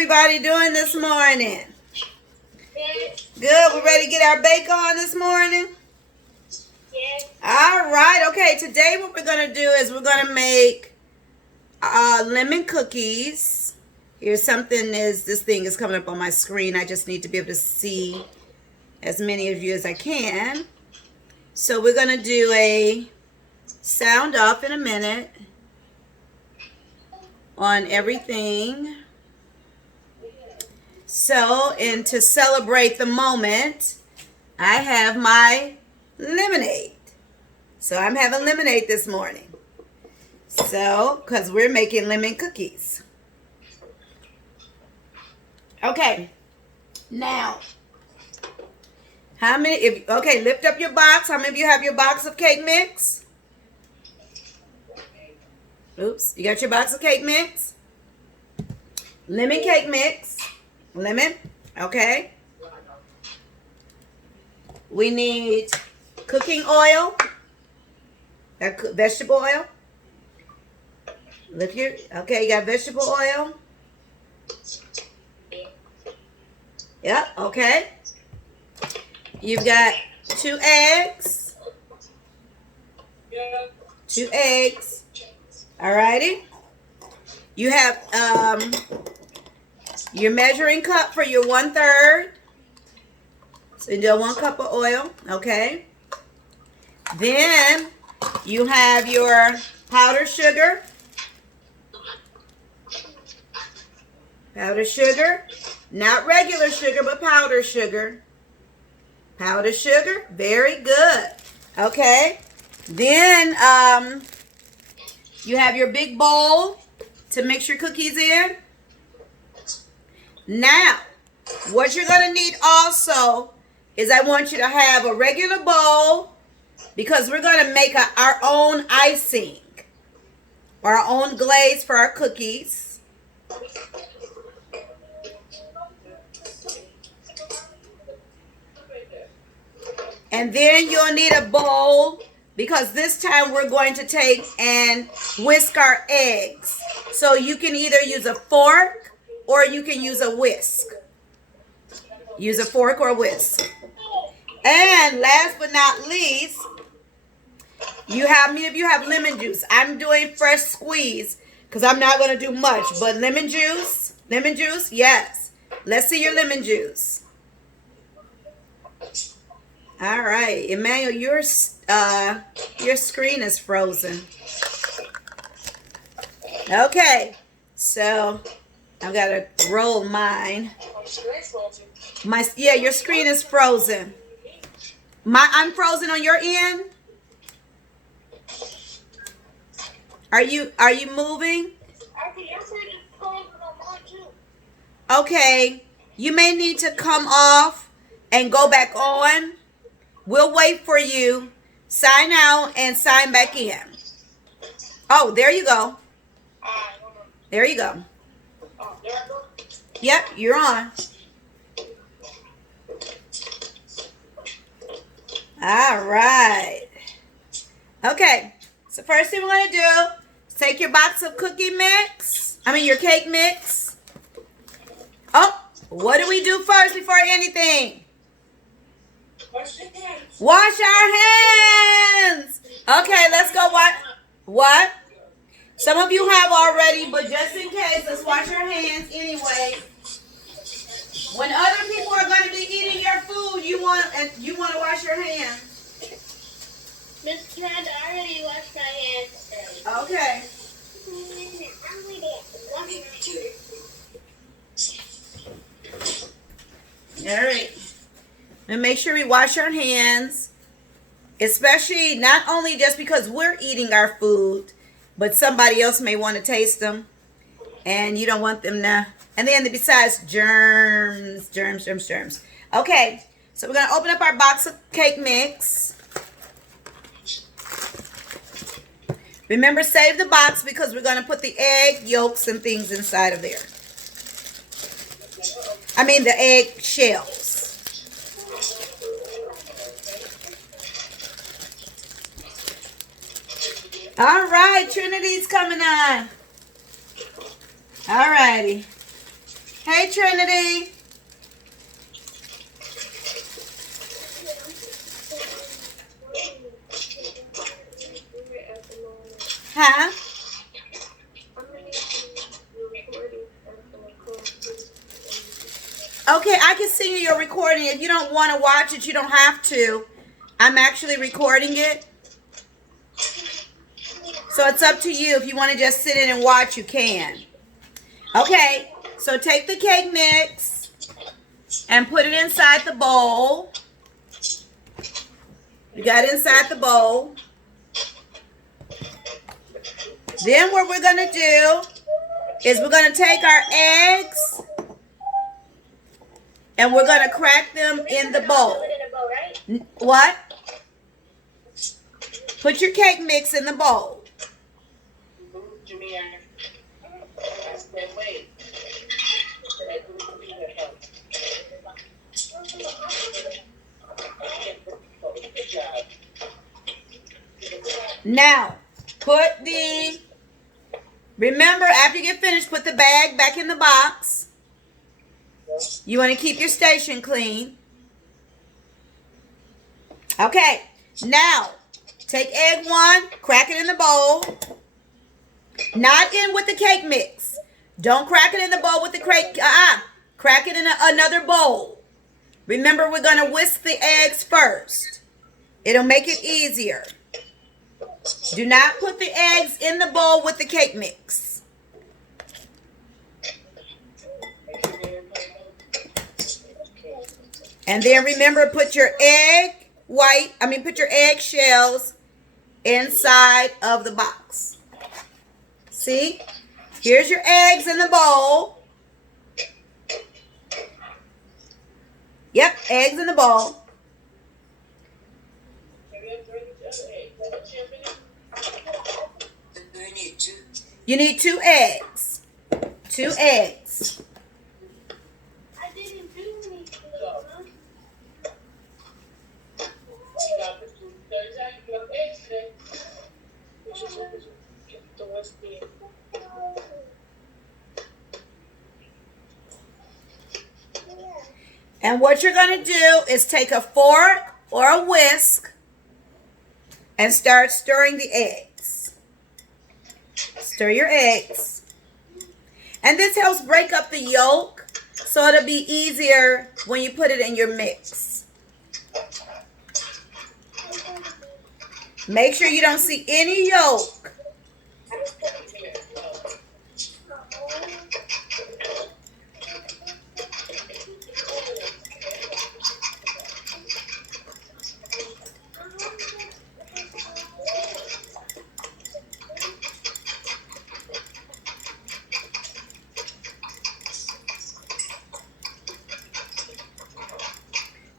everybody doing this morning? Good. We're ready to get our bake on this morning? Yes. All right. Okay. Today what we're going to do is we're going to make lemon cookies. Here's something this thing is coming up on my screen. I just need to be able to see as many of you as I can. So we're going to do a sound off in a minute on everything. So, and to celebrate the moment, I have my lemonade. So I'm having lemonade this morning. So, because we're making lemon cookies. Okay. Now, how many, okay, lift up your box. How many of you have your box of cake mix? Oops, you got your box of cake mix? Lemon cake mix. Lemon, okay. We need cooking oil, vegetable oil. Lift your, okay, you got vegetable oil. Yep, okay. You've got 2 eggs. 2 eggs. Alrighty. You have your measuring cup for your 1/3. So you do 1 cup of oil, okay. Then you have your powdered sugar. Powdered sugar, not regular sugar, but powdered sugar. Powdered sugar, very good. Okay. Then you have your big bowl to mix your cookies in. Now, what you're going to need also is I want you to have a regular bowl because we're going to make our own icing or our own glaze for our cookies. And then you'll need a bowl because this time we're going to take and whisk our eggs. So you can either use a fork or you can use a whisk. Use a fork or a whisk. And last but not least, many of you have lemon juice. I'm doing fresh squeeze because I'm not going to do much. But lemon juice, yes. Let's see your lemon juice. All right, Emmanuel, your screen is frozen. Okay, so I've got to roll mine. Your screen is frozen. I'm frozen on your end. Are you moving? Okay, you may need to come off and go back on. We'll wait for you. Sign out and sign back in. Oh, there you go. There you go. Yep, you're on. All right. Okay. So first thing we're going to do is take your box of your cake mix. Oh, what do we do first before anything? Wash our hands. Okay, let's go. What? Some of you have already, but just in case, let's wash our hands anyway. When other people are going to be eating your food, you want to wash your hands. Ms. Ronda, I already washed my hands. Okay. All right. And make sure we wash our hands, especially not only just because we're eating our food, but somebody else may want to taste them, and you don't want them to. And then besides, germs. Okay, so we're going to open up our box of cake mix. Remember, save the box because we're going to put the egg yolks and things inside of there. The egg shells. All right, Trinity's coming on. All righty. Hey, Hey, Trinity. Huh? Okay, I can send you your recording. If you don't want to watch it, you don't have to. I'm actually recording it. So it's up to you. If you want to just sit in and watch, you can. Okay, so take the cake mix and put it inside the bowl. You got it inside the bowl. Then what we're going to do is we're going to take our eggs and we're going to crack them in the bowl. What? Put your cake mix in the bowl. Now, remember, after you get finished, put the bag back in the box. You want to keep your station clean. Okay, now, take egg 1, crack it in the bowl. Not in with the cake mix. Don't crack it in the bowl with the cake. Crack it in another bowl. Remember, we're going to whisk the eggs first. It'll make it easier. Do not put the eggs in the bowl with the cake mix. And then remember, put your put your egg shells inside of the box. See? Here's your eggs in the bowl. Yep, eggs in the bowl. You need 2 eggs. 2 eggs. I didn't do anything. And what you're going to do is take a fork or a whisk and start stirring the eggs. Stir your eggs. And this helps break up the yolk, so it'll be easier when you put it in your mix. Make sure you don't see any yolk.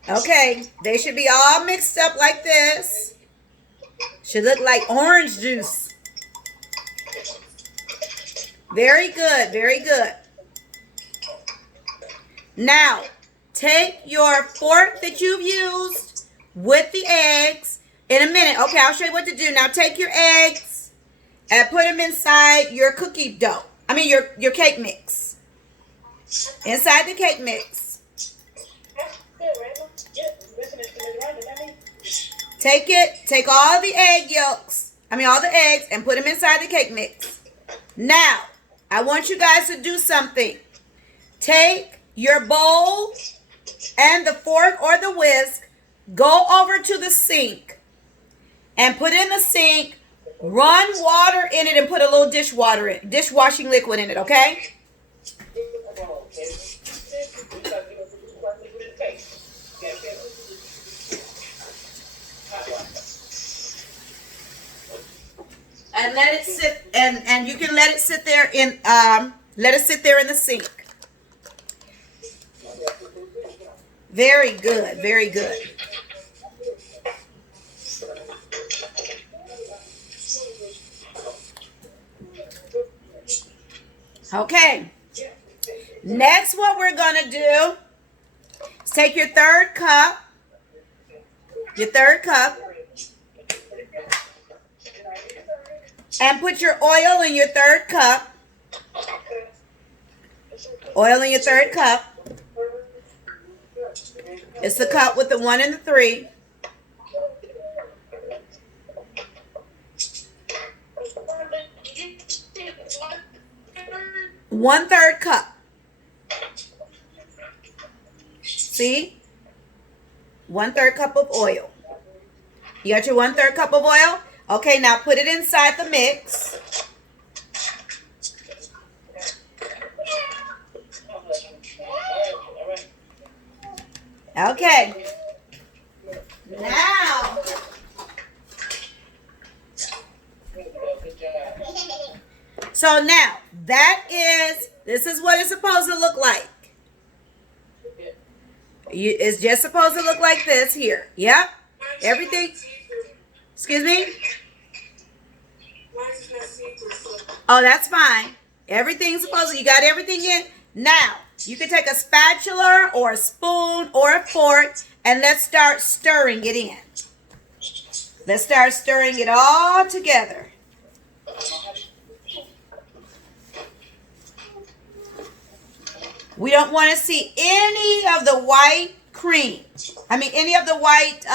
Okay, they should be all mixed up like this. Should look like orange juice. Very good, very good. Now, take your fork that you've used with the eggs in a minute. Okay, I'll show you what to do. Now, take your eggs and put them inside your cookie dough. Your cake mix. Inside the cake mix. Take all the all the eggs and put them inside the cake mix. Now, I want you guys to do something. Take your bowl and the fork or the whisk, go over to the sink and put in the sink, run water in it and put a little dishwashing liquid in it, okay? And let it sit, and you can let it sit there in the sink. Very good, very good. Okay. Next, what we're gonna do is take your third cup, and put your oil in your third cup. Oil in your third cup. It's the cup with the 1 and the 3. One-third cup. See? 1/3 cup of oil. You got your 1/3 cup of oil? Okay, now put it inside the mix. Okay. Now, so now this is what it's supposed to look like. It's just supposed to look like this here. Yep. Everything. Excuse me? Oh, that's fine. Everything's supposed to, you got everything in. Now, you can take a spatula or a spoon or a fork and let's start stirring it in. Let's start stirring it all together. We don't want to see any of the white cream. Any of the white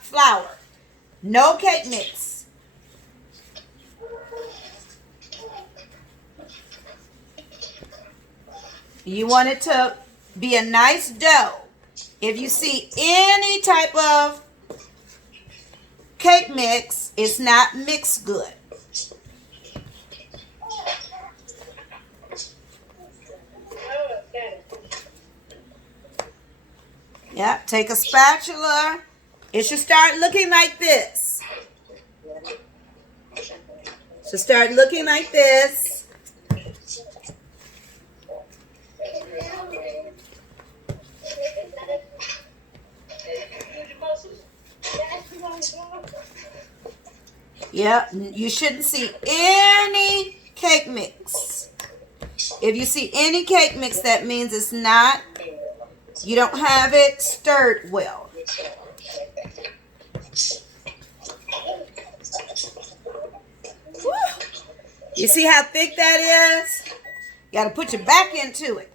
flour. No cake mix. You want it to be a nice dough. If you see any type of cake mix, it's not mixed good. Yeah, take a spatula. It should start looking like this. Should start looking like this. Yep, you shouldn't see any cake mix. If you see any cake mix, that means it's not, you don't have it stirred well. Woo. You see how thick that is? You got to put your back into it.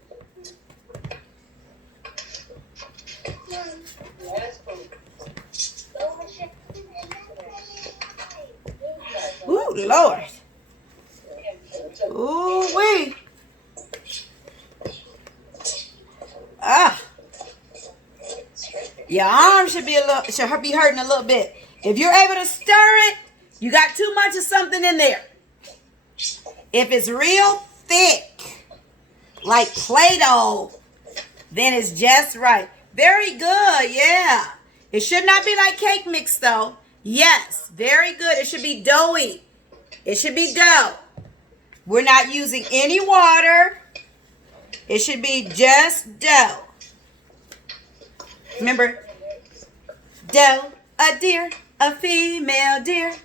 Ooh, Lord. Ooh, wee. Ah. Your arm should be hurting a little bit. If you're able to stir it, you got too much of something in there. If it's real thick, like Play-Doh, then it's just right. Very good, yeah. It should not be like cake mix though. Yes, very good. It should be doughy. It should be dough. We're not using any water. It should be just dough. Remember, dough, a deer, a female deer,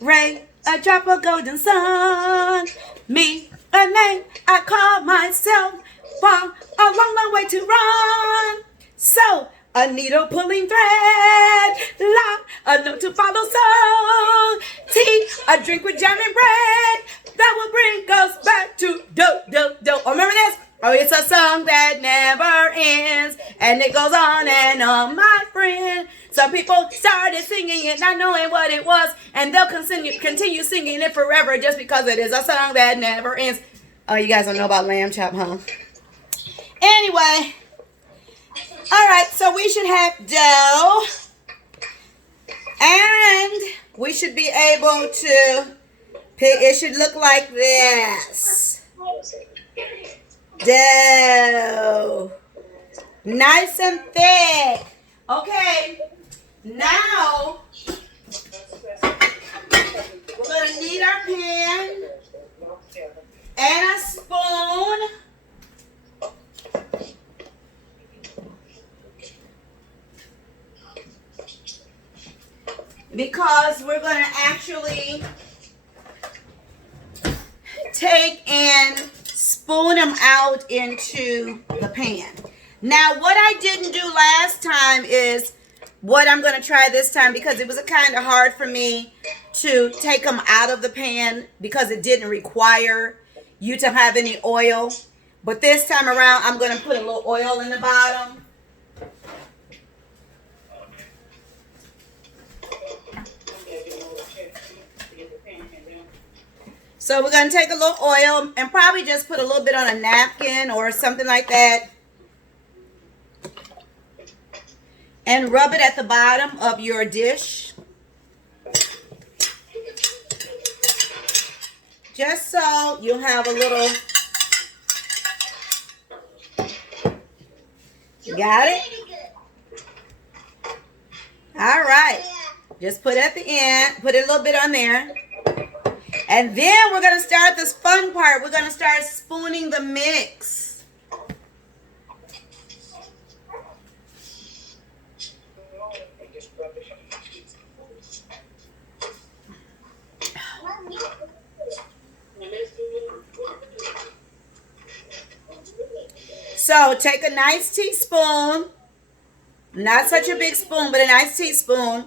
Ray, a drop of golden sun, me, a name I call myself, far along the way to run. So, a needle pulling thread, la, a note to follow song, tea, a drink with jam and bread, that will bring us back to do. Oh, remember this? Oh, it's a song that never ends, and it goes on and on, my friend. Some people started singing it, not knowing what it was, and they'll continue singing it forever just because it is a song that never ends. Oh, you guys don't know about lamb chop, huh? Anyway, all right, so we should have dough, and we should be able to pick. It should look like this. Dough. Nice and thick. Okay. Now, we're going to need our pan and a spoon. Because we're going to actually take and spoon them out into the pan. Now, what I didn't do last time is what I'm going to try this time, because it was kind of hard for me to take them out of the pan because it didn't require you to have any oil. But this time around, I'm going to put a little oil in the bottom. So we're going to take a little oil and probably just put a little bit on a napkin or something like that. And rub it at the bottom of your dish. Just so you'll have a little. You got it? All right. Just put it at the end. Put it a little bit on there. And then we're going to start this fun part. We're going to start spooning the mix. So take a nice teaspoon. Not such a big spoon, but a nice teaspoon.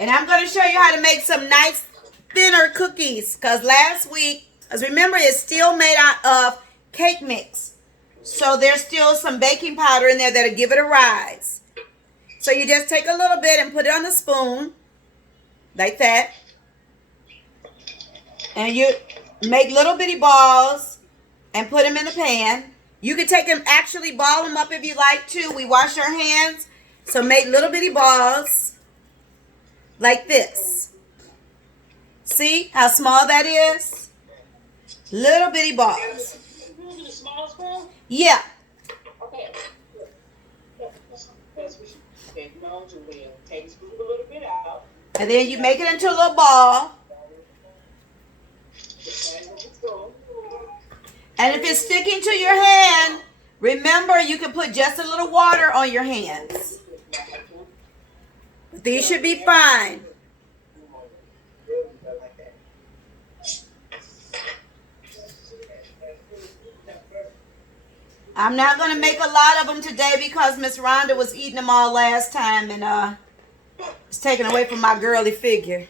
And I'm going to show you how to make some nice thinner cookies. Because last week, as remember, it's still made out of cake mix. So there's still some baking powder in there that'll give it a rise. So you just take a little bit and put it on the spoon. Like that. And you make little bitty balls and put them in the pan. You can take them, actually ball them up if you like to. We wash our hands. So make little bitty balls like this. See how small that is? Little bitty balls. Yeah. And then you make it into a little ball. And if it's sticking to your hand, remember you can put just a little water on your hands. These should be fine. I'm not going to make a lot of them today because Ms Ronda was eating them all last time and it's taken away from my girly figure.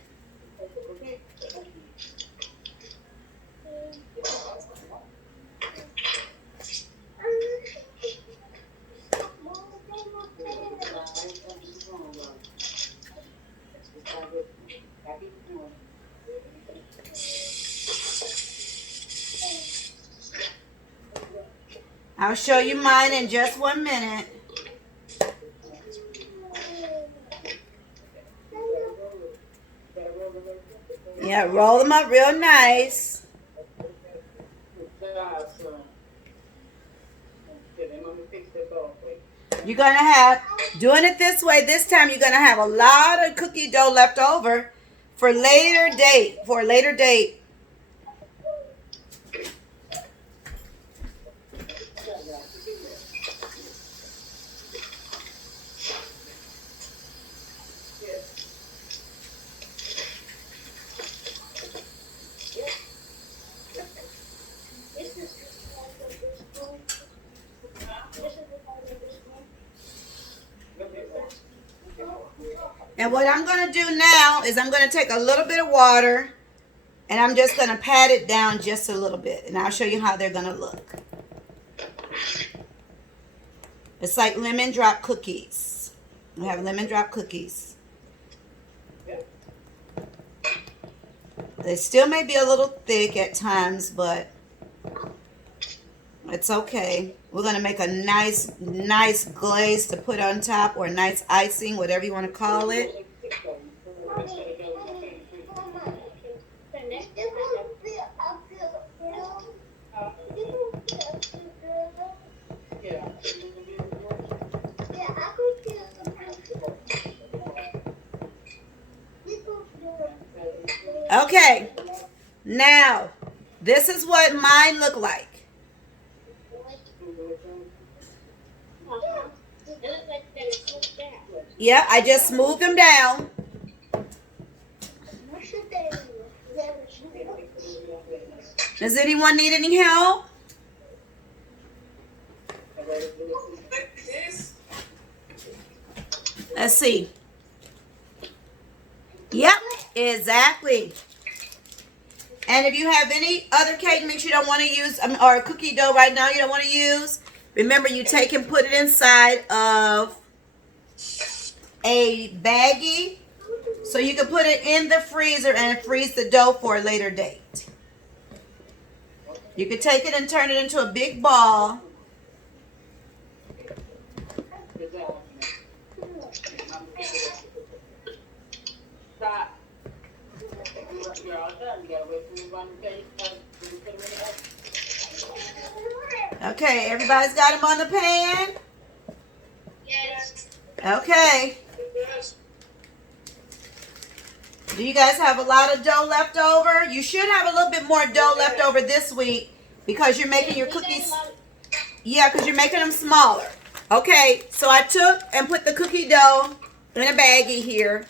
I'll show you mine in just 1 minute. Yeah, roll them up real nice. You're going to have, doing it this way, this time you're going to have a lot of cookie dough left over for a later date. And what I'm going to do now is I'm going to take a little bit of water and I'm just going to pat it down just a little bit. And I'll show you how they're going to look. It's like lemon drop cookies. We have lemon drop cookies. They still may be a little thick at times, but it's okay. We're going to make a nice glaze to put on top, or a nice icing, whatever you want to call it. Okay, now this is what mine look like. Yeah, I just smoothed them down. Does anyone need any help? Let's see. Yep, exactly. And if you have any other cake mix you don't want to use, or cookie dough right now you don't want to use, remember you take and put it inside of a baggie so you can put it in the freezer and freeze the dough for a later date. You can take it and turn it into a big ball. Okay, everybody's got them on the pan? Yes. Okay. Do you guys have a lot of dough left over? You should have a little bit more dough left over this week because you're making your cookies. Yeah, because you're making them smaller. Okay, so I took and put the cookie dough in a baggie here.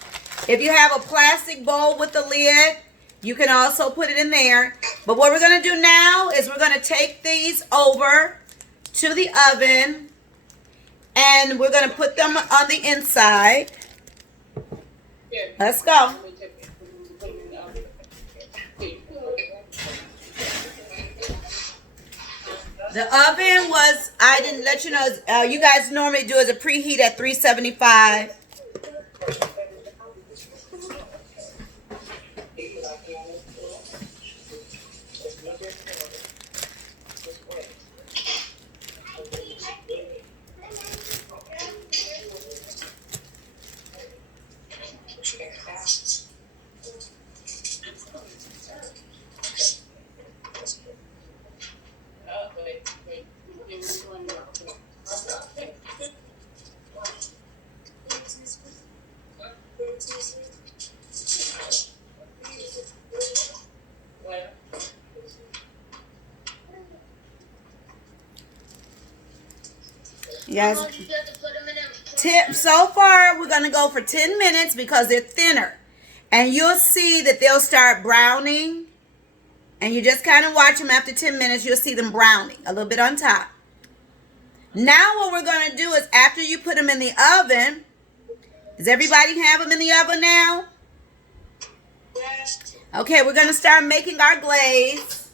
If you have a plastic bowl with the lid, you can also put it in there. But what we're going to do now is we're going to take these over to the oven and we're going to put them on the inside. Let's go. The oven was, I didn't let you know, you guys normally do as a preheat at 375. Yes. So far, we're going to go for 10 minutes because they're thinner. And you'll see that they'll start browning. And you just kind of watch them after 10 minutes. You'll see them browning a little bit on top. Now what we're going to do is after you put them in the oven. Does everybody have them in the oven now? Yes. Okay, we're going to start making our glaze.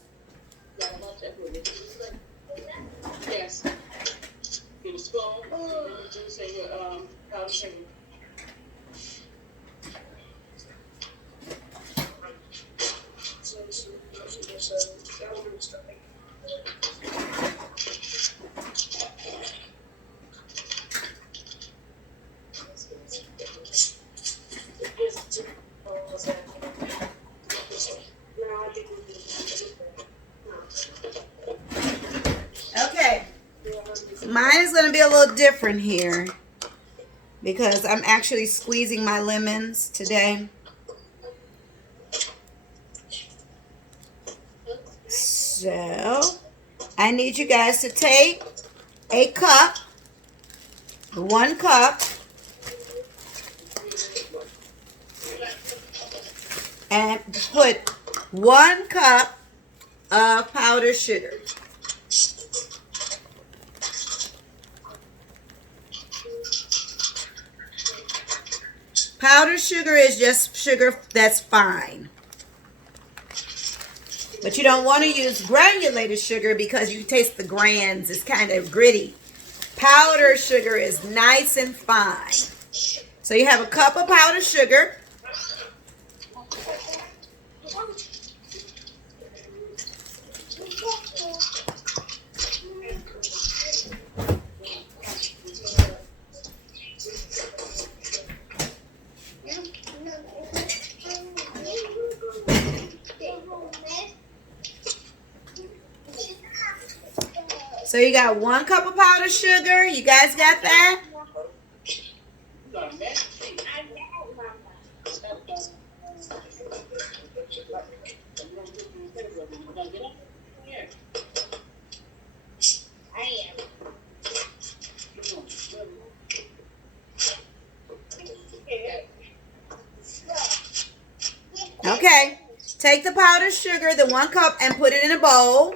Yes. Get a spoon. Juice and your powdered sugar. Okay. Mine is going to be a little different here because I'm actually squeezing my lemons today. So, I need you guys to take a cup, 1 cup, and put 1 cup of powdered sugar. Powdered sugar is just sugar that's fine. But you don't want to use granulated sugar because you taste the grains. It's kind of gritty. Powdered sugar is nice and fine. So you have a cup of powdered sugar. So you got 1 cup of powdered sugar. You guys got that? Okay. Take the powdered sugar, the 1 cup, and put it in a bowl.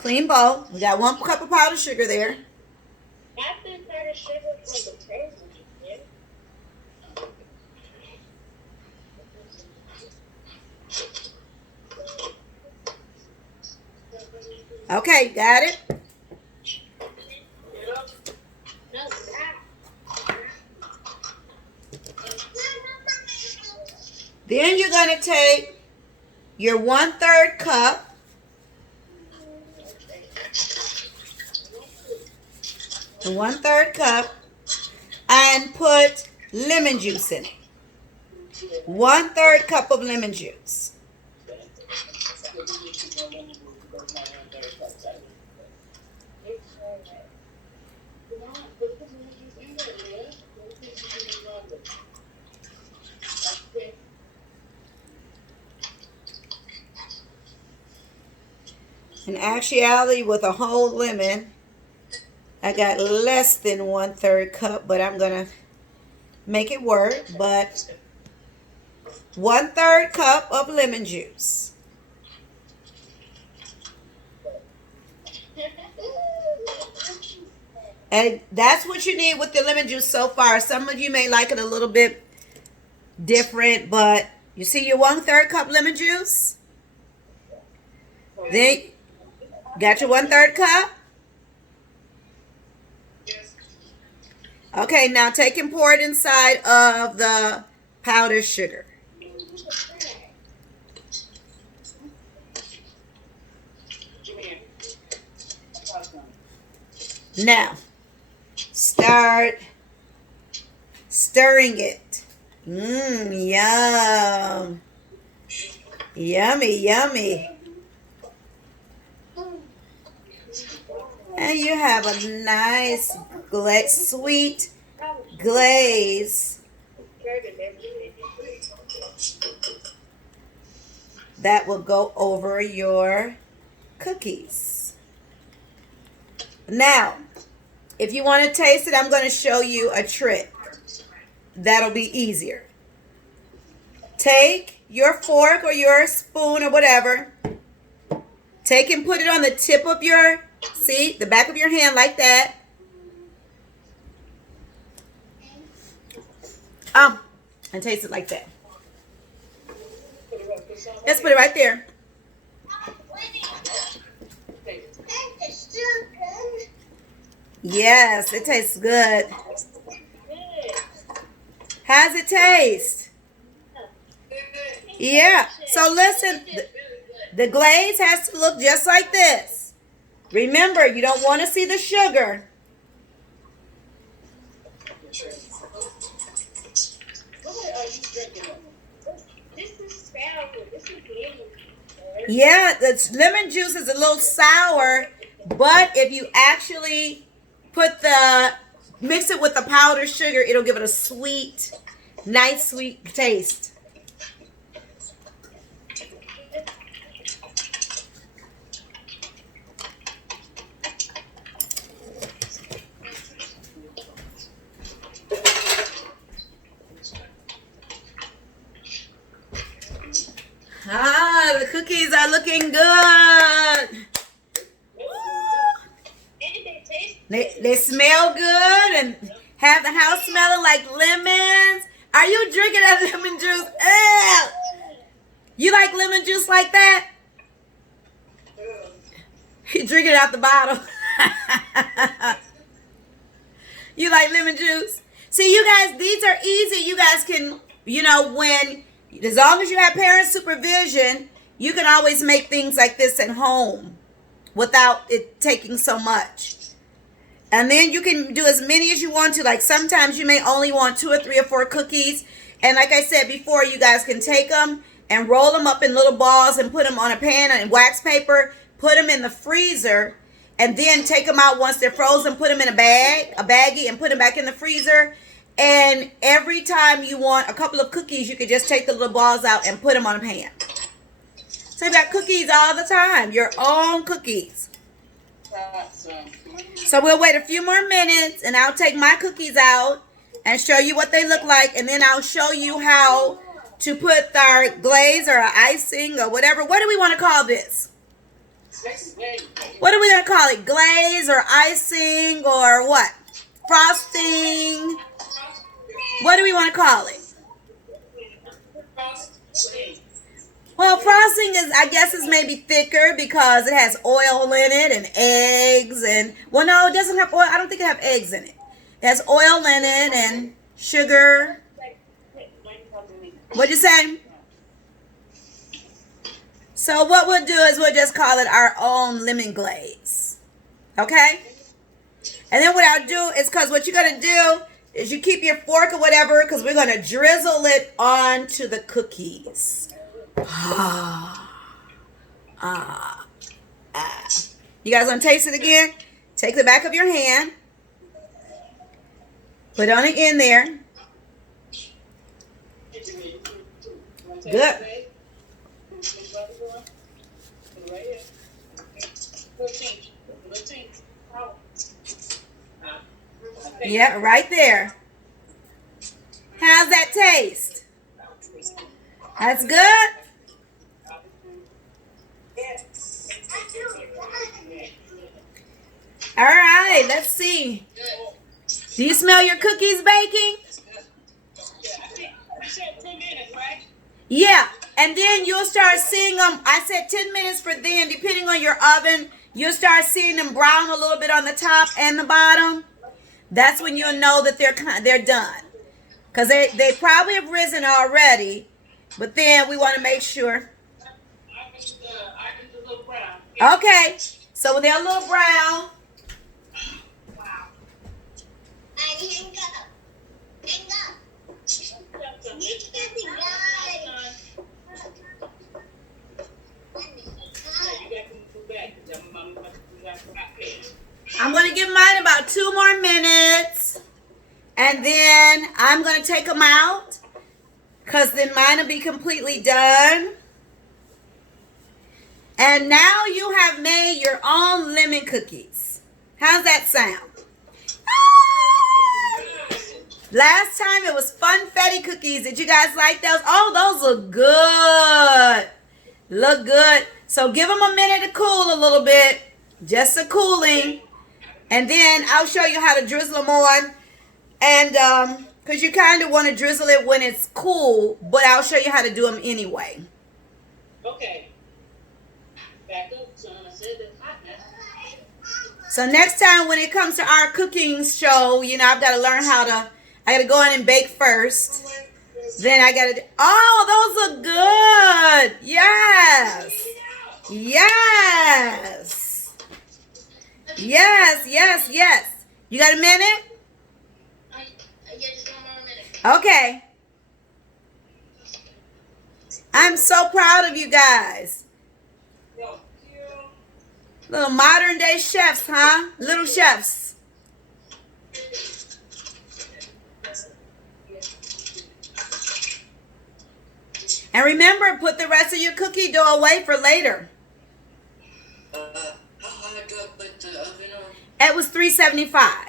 Clean bowl. We got 1 cup of powdered sugar there. Okay, got it? Then you're going to take your 1/3 cup the 1/3 cup and put lemon juice in it. 1/3 cup of lemon juice. In actuality, with a whole lemon, I got less than 1/3 cup, but I'm going to make it work. But 1/3 cup of lemon juice. And that's what you need with the lemon juice so far. Some of you may like it a little bit different, but you see your 1/3 cup lemon juice? Then got your 1/3 cup? Okay, now take and pour it inside of the powdered sugar. Now, start stirring it. Yum. Yummy, yummy. And you have a nice sweet glaze that will go over your cookies. Now, if you want to taste it, I'm going to show you a trick. That'll be easier. Take your fork or your spoon or whatever. Take and put it on the tip of your, see, the back of your hand like that. And taste it like that. Let's put it right there. Yes, it tastes good. How's it taste? Yeah. So listen, the glaze has to look just like this. Remember, you don't want to see the sugar. Yeah, the lemon juice is a little sour, but if you actually mix it with the powdered sugar, it'll give it a sweet, nice sweet taste. The cookies are looking good. They smell good and have the house smelling like lemons. Are you drinking that lemon juice? Ew. You like lemon juice like that? You drink it out the bottle. You like lemon juice? See, you guys, these are easy. You guys can, as long as you have parent supervision, you can always make things like this at home without it taking so much. And then you can do as many as you want to. Like sometimes you may only want 2 or 3 or 4 cookies. And like I said before, you guys can take them and roll them up in little balls and put them on a pan and wax paper. Put them in the freezer. And then take them out once they're frozen. Put them in a baggie, and put them back in the freezer. And every time you want a couple of cookies, you can just take the little balls out and put them on a pan. So you got cookies all the time. Your own cookies. So we'll wait a few more minutes and I'll take my cookies out and show you what they look like. And then I'll show you how to put our glaze or our icing or whatever. What do we want to call this? What are we going to call it? Glaze or icing or what? Frosting? What do we want to call it? Well, frosting is, I guess, is maybe thicker because it has oil in it and eggs and, well, no, it doesn't have oil. I don't think it has eggs in it. It has oil in it and sugar. What'd you say? So what we'll do is we'll just call it our own lemon glaze. Okay? And then what I'll do is, because what you're going to do is you keep your fork or whatever, because we're going to drizzle it onto the cookies. You guys want to taste it again? Take the back of your hand. Put on it in there. Good. Yeah, right there. How's that taste? That's good? All right, let's see. Do you smell your cookies baking? Yeah, and then you'll start seeing them. I said 10 minutes for then, depending on your oven. You'll start seeing them brown a little bit on the top and the bottom. That's when you'll know that they're done. Because they probably have risen already. But then we want to make sure. Okay, so when they're a little brown. I'm going to give mine about 2 more minutes. And then I'm going to take them out. Because then mine will be completely done. And now you have made your own lemon cookies. How's that sound? Last time it was funfetti cookies. Did you guys like those? Oh, those look good. Look good. So give them a minute to cool a little bit. Just a cooling. And then I'll show you how to drizzle them on. And because you kind of want to drizzle it when it's cool. But I'll show you how to do them anyway. Okay. Back up, son. I said that's hot now. So next time when it comes to our cooking show, you know, I've got to learn how to, I got to go in and bake first. Then I got to, oh, those look good. Yes. Yes. Yes, yes, yes. You got a minute? Yeah, just 1 more minute. Okay. I'm so proud of you guys. Little modern day chefs, huh? Little chefs. And remember, put the rest of your cookie dough away for later. How high do I put the oven on? It was 375.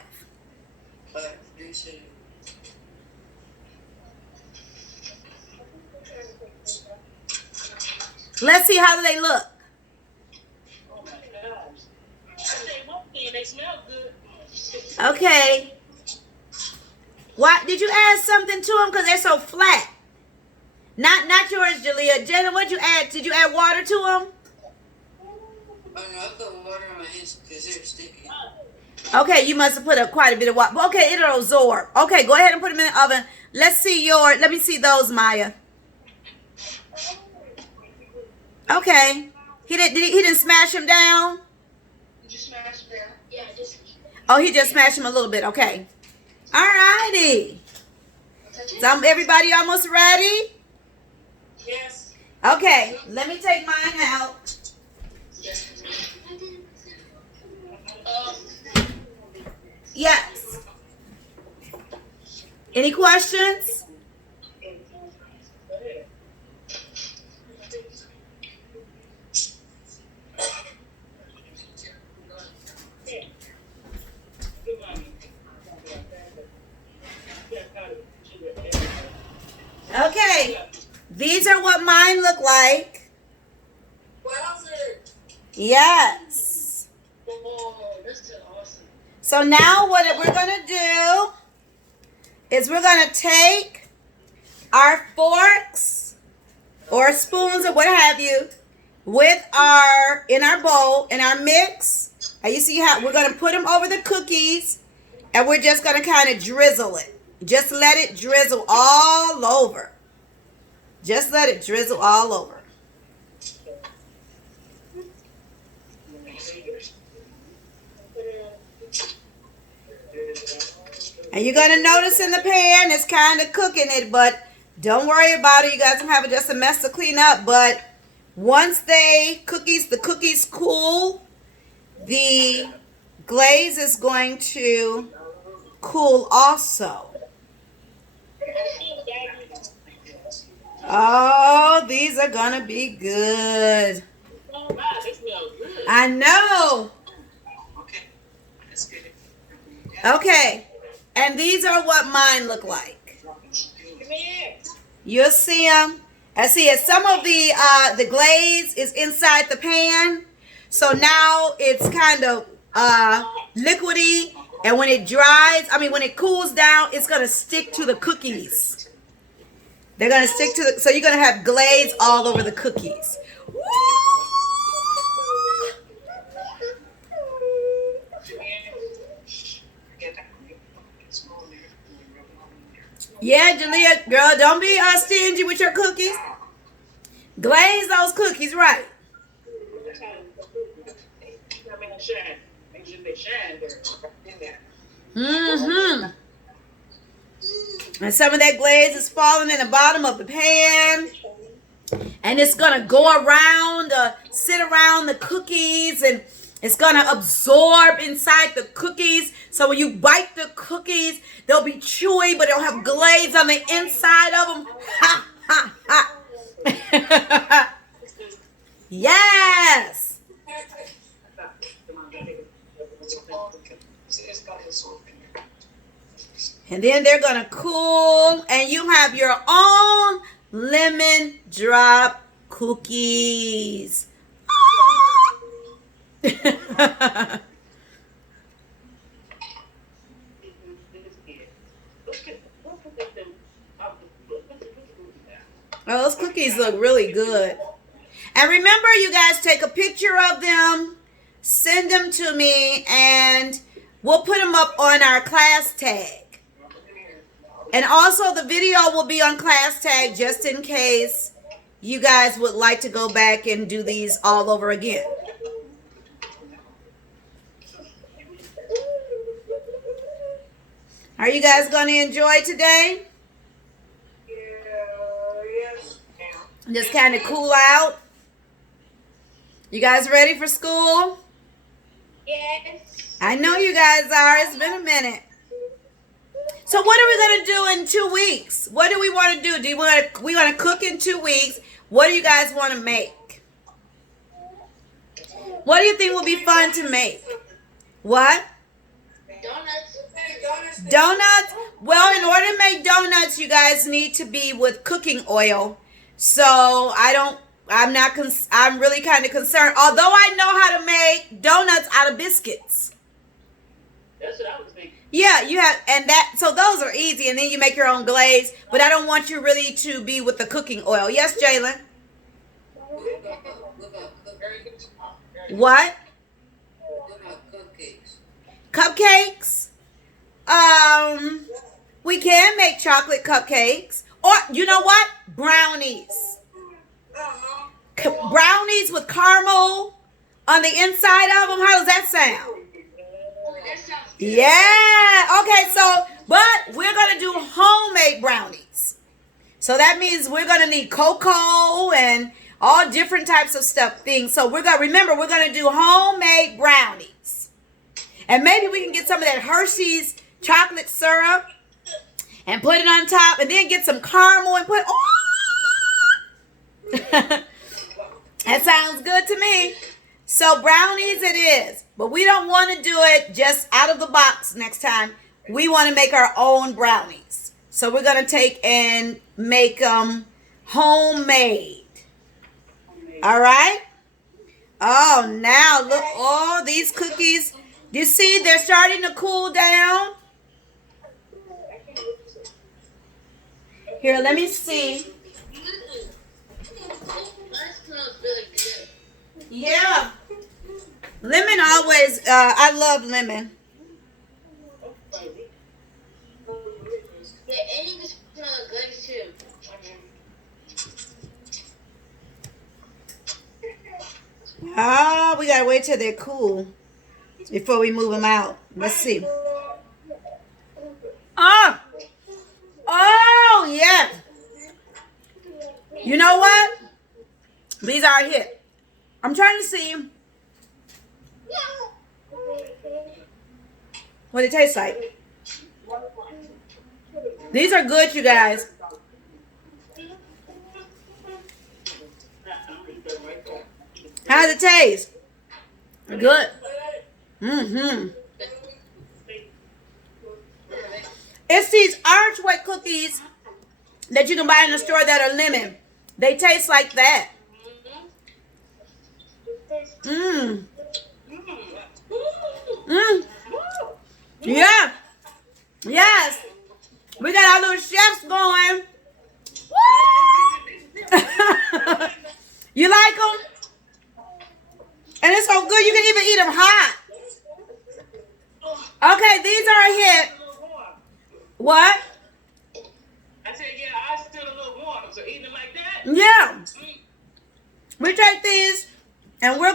Let's see how they look. Oh my gosh. I say one thing, they smell good. Okay. What did you add something to them? Because they're so flat. Not yours, Jalea. Jenna, what'd you add? Did you add water to them? Oh no, I put water on my hands because they're sticky. Okay, you must have put up quite a bit of water. Okay, it'll absorb. Okay, go ahead and put them in the oven. Let me see those, Maya. Okay. He didn't smash them down? Did you smash them down? Yeah, just. Oh, he just smashed them a little bit. Okay. All righty. So everybody almost ready? Yes. Okay, let me take mine out. Yes. Any questions? Okay, these are what mine look like. Yes. So now what we're going to do is we're going to take our forks or spoons or what have you with in our bowl, in our mix. And you see how we're going to put them over the cookies, and we're just going to kind of drizzle it. Just let it drizzle all over. Just let it drizzle all over. And you're going to notice in the pan, it's kind of cooking it, but don't worry about it. You guys don't have just a mess to clean up. But once the cookies cool, the glaze is going to cool also. Oh, these are going to be good. I know. Okay. And these are what mine look like. You'll see them. And see, some of the glaze is inside the pan. So now it's kind of liquidy. And when it dries, when it cools down, it's going to stick to the cookies. They're going to stick to so you're going to have glaze all over the cookies. Woo! Yeah, Jalea, girl, don't be stingy with your cookies. Glaze those cookies right. Mm-hmm. And some of that glaze is falling in the bottom of the pan. And it's going to go around, sit around the cookies, and it's going to absorb inside the cookies. So when you bite the cookies, they'll be chewy, but they'll have glaze on the inside of them. Ha, ha, ha. Yes. And then they're going to cool, and you have your own lemon drop cookies. Oh, those cookies look really good. And remember, you guys, take a picture of them, send them to me, and we'll put them up on our class tag. And also the video will be on class tag just in case you guys would like to go back and do these all over again. Are you guys going to enjoy today? Yes. Just kind of cool out. You guys ready for school? Yes. I know you guys are. It's been a minute. So what are we going to do in 2 weeks? What do we want to do? We want to cook in 2 weeks. What do you guys want to make? What do you think will be fun to make? What? Donuts? Well, in order to make donuts, you guys need to be with cooking oil. So I'm really kind of concerned. Although I know how to make donuts out of biscuits. That's what I was thinking. Yeah, you have, so those are easy, and then you make your own glaze. But I don't want you really to be with the cooking oil. Yes, Jalen? What? Cupcakes? We can make chocolate cupcakes. Or, you know what? Brownies. Brownies with caramel on the inside of them. How does that sound? Yeah. Okay, but we're going to do homemade brownies. So that means we're going to need cocoa and all different types of things. So we're going to do homemade brownies. And maybe we can get some of that Hershey's chocolate syrup and put it on top, and then get some caramel and put, that sounds good to me. So brownies it is. But we don't want to do it just out of the box next time. We want to make our own brownies. So we're going to take and make them homemade. All right? Oh, now look, all these cookies. You see, they're starting to cool down. Here, let me see. That smells really good. Yeah. Lemon always, I love lemon. Yeah, and you can smell it good too. Ah, we gotta wait till they're cool before we move them out. Let's see. Ah, oh yeah. You know what? These are a hit. I'm trying to see what it tastes like. These are good, you guys. How's it taste? Good. Mm-hmm. It's these archway cookies that you can buy in the store that are lemon. They taste like that. Mmm. Mmm. Yeah. Yes. We got our little chefs going. You like them? And it's so good you can even eat them hot. Okay, these are a hit. What? I said, yeah, I still a little warm, so eating it like that. Yeah. We take these and we're